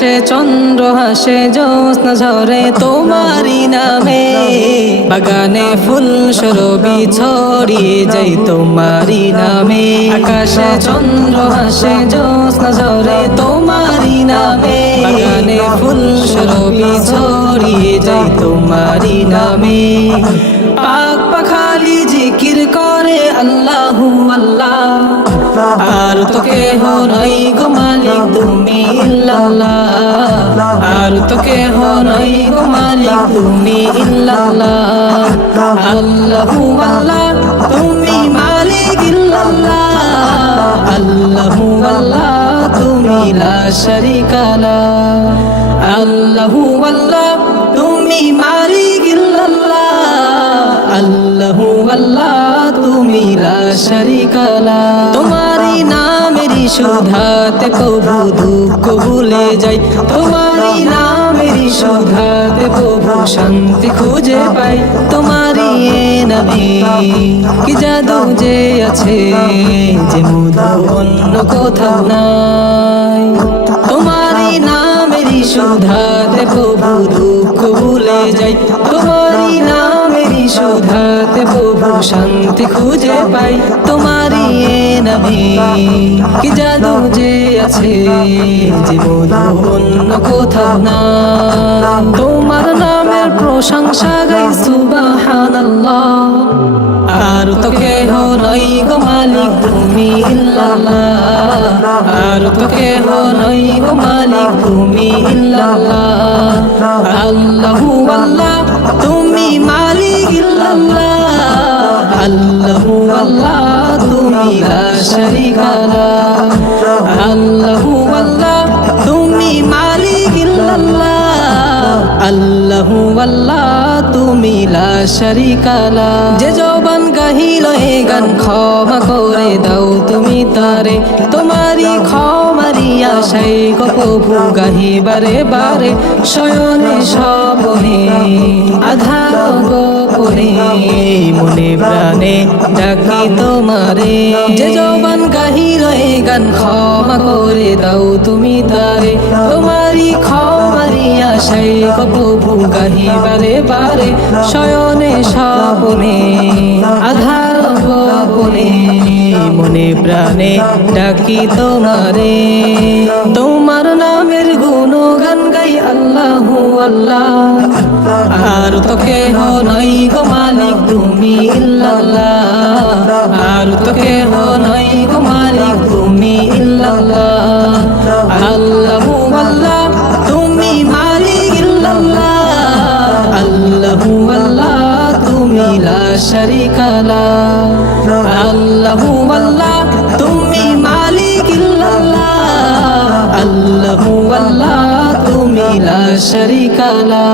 আকাশে চন্দ্র হাসে, জ্যোৎস্না ঝরে তোমারই নামে। বাগানে ফুল সরবি ছড়িয়ে যাই তোমারই নামে। আকাশে চন্দ্র হাসে, জ্যোৎস্না ঝরে তোমারই নামে। বাগানে ফুল সরবি ছড়িয়ে যাই তোমারই নামে। পাক পাখালি জিকির করে আল্লাহু আল্লাহ। আর তো কেহ নাই গো মালিক, তুমি ইল্লাল্লাহ। আর তো কেহ নাই গো মালিক, তুমি ইল্লাল্লাহ। আল্লাহু আল্লাহ, তুমি মালিক ইল্লাল্লাহ। আল্লাহু আল্লাহ, তুমি লা শারিকা লা। আল্লাহু আল্লাহ, তুমি মালিক ইল্লাল্লাহ। আল্লাহু আল্লাহ, তুমি লা শারিকা লা। নামেরই সুধাতে প্রভু দুঃখ ভুলে যাই। তোমারই নামেরই সুধাতে প্রভু শান্তি খুঁজে পাই। তোমারই নামে কি জাদু যে আছে, যে মধু অন্য কোথাও নাই। তোমারই নামেরই সুধাতে প্রভু দুঃখ ভুলে যাই। প্রভু শান্তি খুঁজে পাই তোমারই নামে কি জাদু যে আছে মধু অন্য কোথাও না। তোমার নামের প্রশংসা গাই, সুবহানাল্লাহ। আর তো কেহ নাই গো মালিক, তুমি আর তো কেহ নাই গো মালিক, তুমি ইল্লাল্লাহ। আল্লাহু আল্লাহ আল্লাহু তুমি মালিক আল্লাহু তুমি লা যে জবান গাহিল গান ক্ষমা করে দাও তুমি তারে তোমারই ক্ষমারি আশাই গো প্রভু গাহি বারে আধার মনে প্রাণে ডাকি তোমারে। যে জবান গাহিল এ গান ক্ষমা করে দাও তুমি তারে। তোমারই ক্ষমারি আশাই প্রভু গাহি বারে বারে শয়নে স্বপনে, আধার গোপনে মনে প্রাণে ডাকি তোমারে। তোমার নামের গুণগান গাই আল্লাহু আল্লাহ। আর তো কেহ নাই শারিকা লা আল্লাহু আল্লাহ তুমি মালিক ইল্লাল্লাহ। আল্লাহু আল্লাহ তুমি লা শারিকা লা